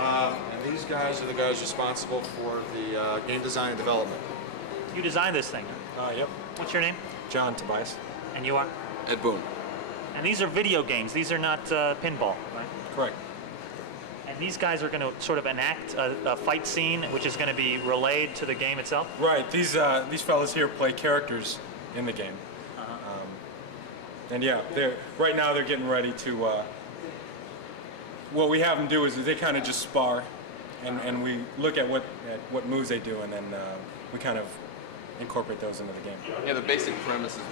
And these guys are the guys responsible for the game design and development. You designed this thing. Yep. What's your name? John Tobias. And you are? Ed Boone. And these are video games. These are not pinball, right? Correct. And these guys are going to sort of enact a fight scene, which is going to be relayed to the game itself? Right. These fellas here play characters in the game. And yeah, right now they're getting ready to. What we have them do is they kind of just spar, and we look at what moves they do, and then we kind of incorporate those into the game. Yeah, the basic premise is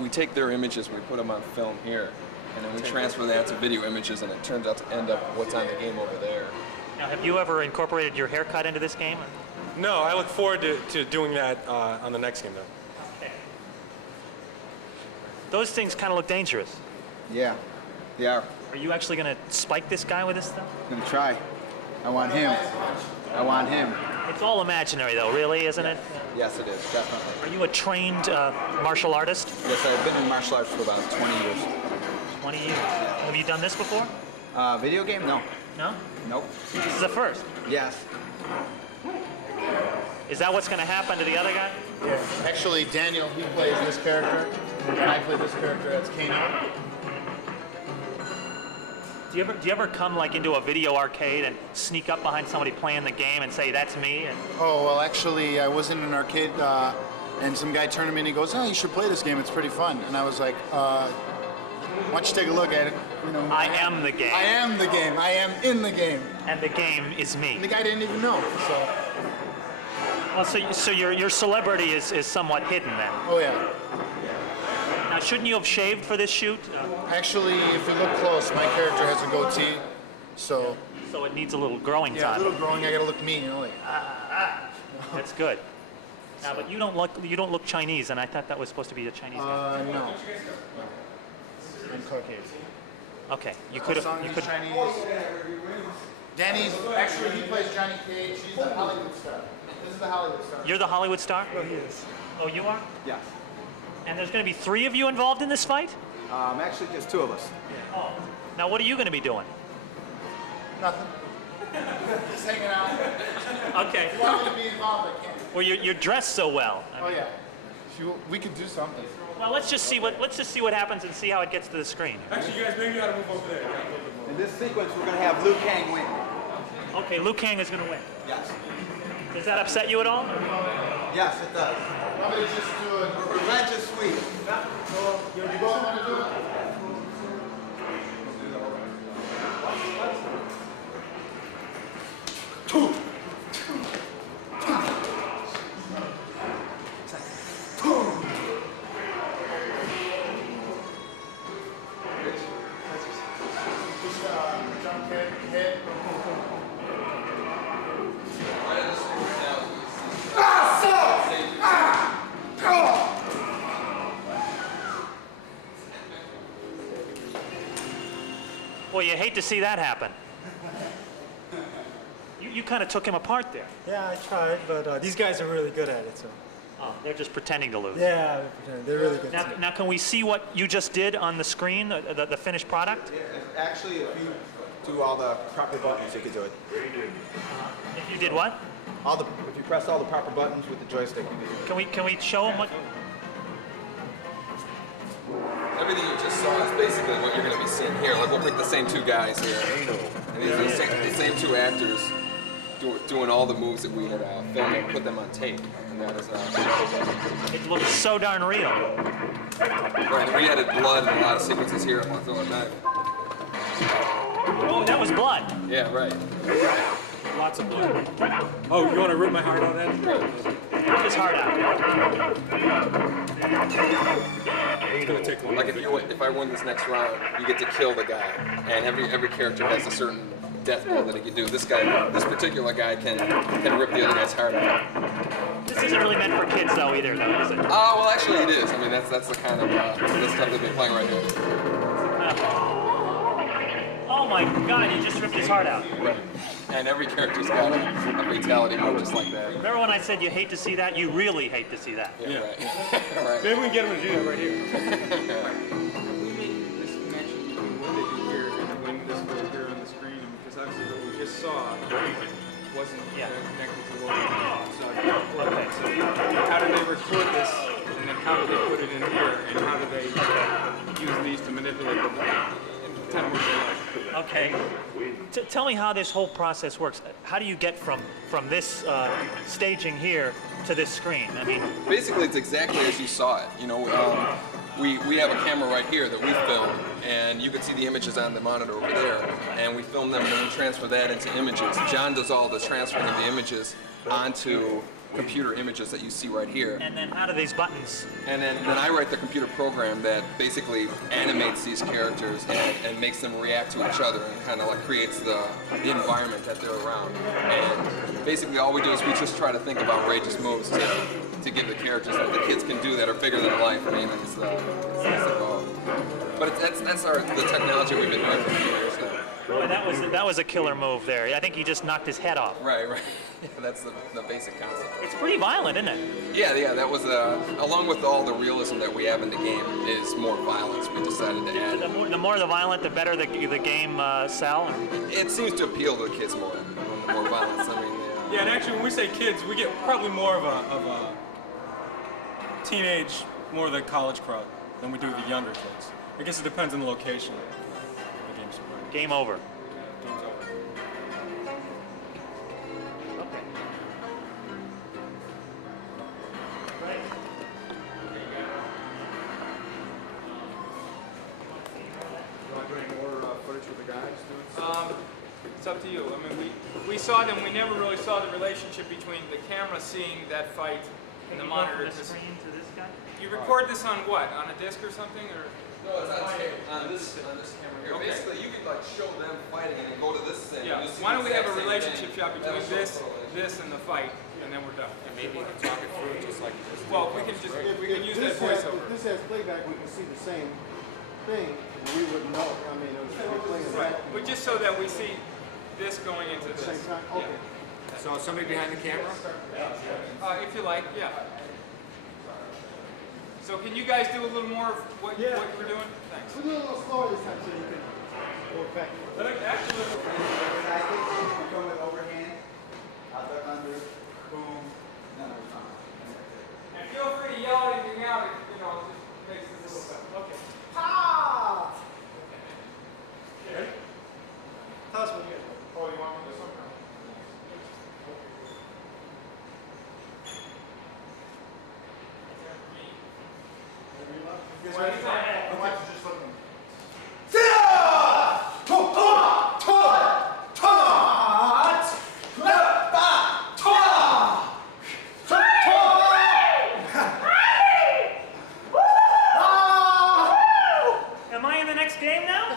we take their images, we put them on film here, and then we transfer that to video images, and it turns out to end up what's on the game over there. Now, have you ever incorporated your haircut into this game? No, I look forward to doing that on the next game, though. Okay. Those things kind of look dangerous. Yeah, they are. Are you actually going to spike this guy with this stuff? I'm gonna try. I want him. I want him. It's all imaginary, though, really, isn't it? Yes, it is, definitely. Are you a trained martial artist? Yes, I've been in martial arts for about 20 years. 20 years. Have you done this before? Video game? No. No? Nope. This is the first. Yes. Is that what's going to happen to the other guy? Yeah. Actually, Daniel, he plays this character, and I play this character. That's Kano. Do you ever come like into a video arcade and sneak up behind somebody playing the game and say, that's me? And Oh, well, actually, I was in an arcade, and some guy turned to me and he goes, "Oh, you should play this game. It's pretty fun." And I was like, "Why don't you take a look at it?" You know, I am the game. I am the game. I am in the game. And the game is me. And the guy didn't even know. So, Well, so your celebrity is somewhat hidden then. oh yeah. Now, shouldn't you have shaved for this shoot? Actually, if you look close, my character has a goatee, so So it needs a little growing yeah, a time. little growing. I gotta look mean, you know, like. That's good. But you don't look Chinese, and I thought that was supposed to be a Chinese guy. No. I'm Caucasian. Okay, you could have. Song You is could. Chinese. Danny's actually he plays Johnny Cage. He's the Hollywood star. This is the Hollywood star. You're the Hollywood star. Oh, he is. Oh, you are. Yes. And there's going to be 3 of you involved in this fight. Actually, just 2 of us. Oh. Now, what are you going to be doing? Nothing. Just hanging out. Okay. If you want me to be involved, I can. Well, you're dressed so well. Oh yeah. We could do something. Well, let's just see what happens and see how it gets to the screen. Actually, you guys maybe ought to move over there. In this sequence, we're gonna have Liu Kang win. Okay, Liu Kang is going to win. Yes. Does that upset you at all? Yes, it does. I'm gonna just do it. Revenge is sweet. You both want to do it? Just jump hit. Well, you hate to see that happen. You kind of took him apart there. Yeah, I tried, but these guys are really good at it, so. Oh, they're just pretending to lose. Yeah, they're really good. Now, can we see what you just did on the screen, the finished product? Actually, if you do all the proper buttons, you can do it. If you did what? If you press all the proper buttons with the joystick, you can do it. Can we show them what? Everything you just saw is basically what you're going to be seeing here. Like we'll pick the same 2 guys here, and these are the same 2 actors doing all the moves that we had filmed and put them on tape. And that is It looks so darn real. right. We added blood in a lot of sequences here. I'm going to throw it back. Oh, that was blood. Yeah, right. Lots of blood. Oh, you want to rip my heart out, Ed? Rip his heart out. It's gonna take one. Like if I win this next round, you get to kill the guy, and every character has a certain death blow that he can do. This particular guy can rip the other guy's heart out. This isn't really meant for kids, though, either, though, is it? Oh, well, actually, it is. I mean, that's the kind of the stuff that they're playing right here. Oh my God! You just ripped his heart out. Right. And every character's got a fatality move just like that. Remember when I said you hate to see that? You really hate to see that. Yeah. Right. Right. Maybe we can get him to do that right here. We made this connection between what they do here and when this goes here on the screen, because obviously what we just just saw wasn't Yeah. connected to what we saw here. Okay. So how do they record this, and then how do they put it in here, and how do they use these to manipulate the pretend what they like? Okay. Tell me how this whole process works. How do you get from this staging here to this screen? I mean, Basically, it's exactly as you saw it. You know, we have a camera right here that we film, and you can see the images on the monitor over there, and we film them and then transfer that into images. John does all the transferring of the images onto computer images that you see right here. and then how do these buttons? And then I write the computer program that basically animates these characters and makes them react to each other and kind of like creates the environment that they're around. And basically all we do is we just try to think of outrageous moves to give the characters that the kids can do that are bigger than life. I mean, it's the goal. But that's the technology we've been doing for a few years now. Boy, that was a killer move there. I think he just knocked his head off. Right. Yeah, that's the basic concept. It's pretty violent, isn't it? Yeah, that was, along with all the realism that we have in the game, is more violence we decided to add. The more the violent, the better the game sell. It seems to appeal to the kids more, the more violence. I mean, Yeah, and actually, when we say kids, we get probably more of a teenage, more of the college crowd than we do the younger kids. I guess it depends on the location the game's playing. Game over. Game's over. Okay. It's up to you. I mean, we saw them. We never really saw the relationship between the camera seeing that fight and the monitor. From the screen to this guy? You record this on what? On a disc or something, or? no, it's on this camera here. Okay. Basically, you can like show them fighting and then go to this thing. Yeah. and you'll see Why the don't we have a exact same relationship thing. shot between That'll this, show the this, and the fight, and then we're done. And maybe you can talk it through just like this. Well, we can use that voiceover. If this has playback, we can see the same thing. We would know. I mean, it was playing Right. back But just so that we see this going into at the this. same time. Yeah. Okay. So somebody behind the camera? If you like, yeah. So can you guys do a little more of what you were doing? Thanks. We'll do it a little slower this time so you can work back. Actually, You come with overhand, I'll duck under, boom, none of the time. and feel free to yell anything out. It just makes this a little better. Okay. Ah! Tell us when you get it. Oh, you want me to do something? What do you think? Am I in the next game now?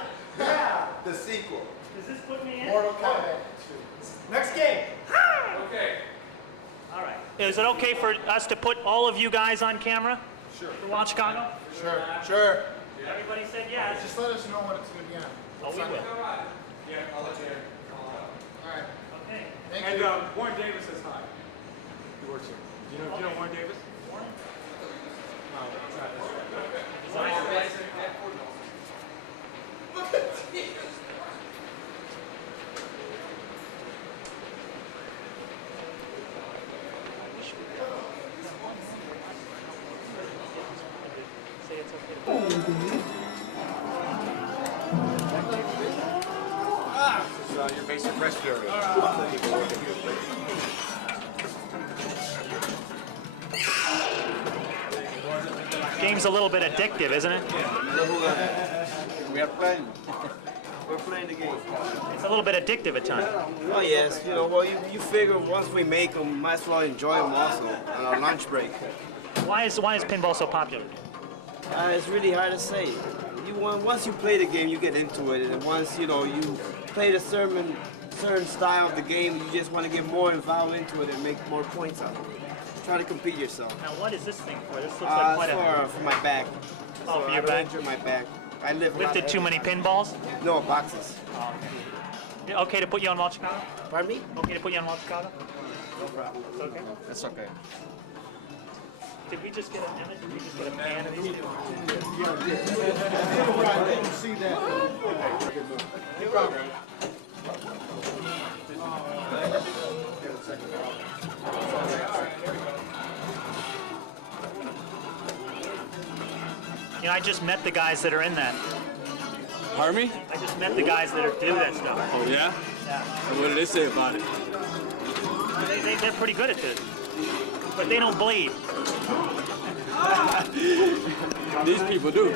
The sequel. Does this put me in? Mortal Kombat 2. Next game. Okay. All right. Is it okay for us to put all of you guys on camera? Sure. For Watch Chicago? Sure. Everybody said yes. Just let us know when it's going to be on. Oh, we will. Yeah, I'll let you hear. All right. Okay. Thank And you. Warren Davis says hi. He works here. Do you know Warren Davis? No, it's not his friend. Say it's okay to This is your basic rest area. Game's a little bit addictive, isn't it? We are playing. We're playing the game. It's a little bit addictive at times. Oh yes, well you figure once we make them, might as well enjoy them also on our lunch break. Why is pinball so popular? It's really hard to say. Once you play the game, you get into it, and once you play the certain style of the game, you just want to get more involved into it and make more points out of it. Try to compete yourself. Now, what is this thing for? This looks like quite a... For my back. Oh, for I your really back? injured my back. I live a lot Lifted too many pinballs? No, boxes. Okay to put you on Watch Chicago? Pardon me? Okay to put you on Watch Chicago? No problem. It's okay. That's okay. Did we just get an image? Did we just get a pan of these? You see that. No problem. know, I just met the guys that are in that. Pardon me? I just met the guys that do that stuff. Oh yeah? Yeah. And what did they say about it? They're pretty good at this. But they don't bleed. These people do.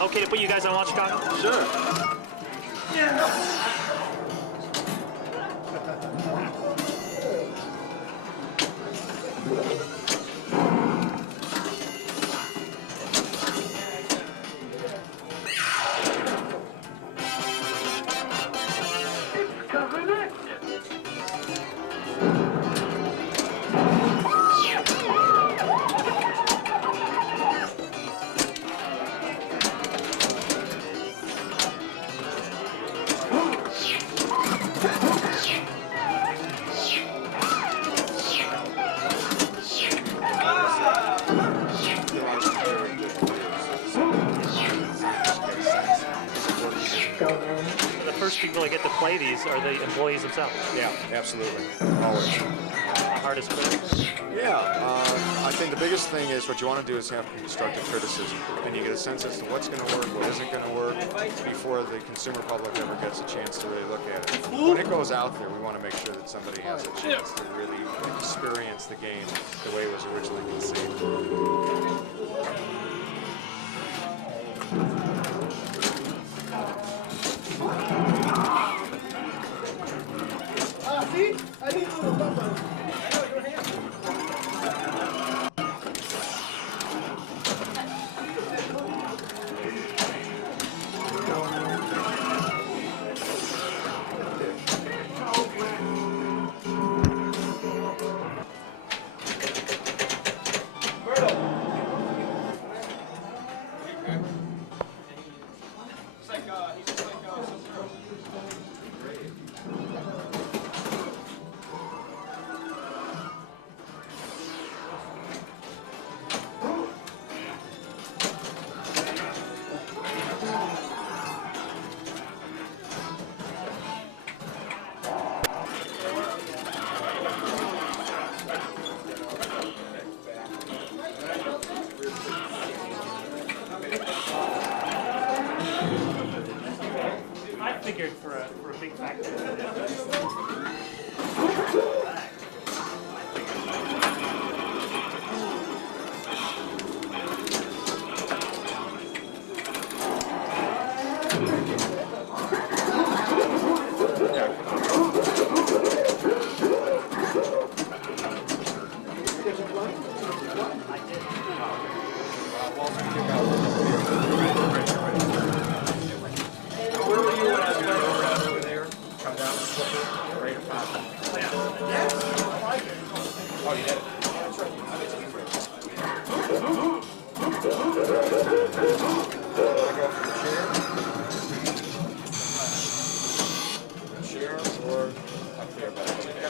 Okay to put you guys on watchdog? Sure. The first people that get to play these are the employees themselves. Yeah, absolutely. Always. Hardest critics. Yeah, I think the biggest thing is what you want to do is have constructive criticism. And you get a sense as to what's going to work, what isn't going to work, before the consumer public ever gets a chance to really look at it. When it goes out there, we want to make sure that somebody has a chance to really experience the game the way it was originally conceived. See? I need to know the I figured for a big factory.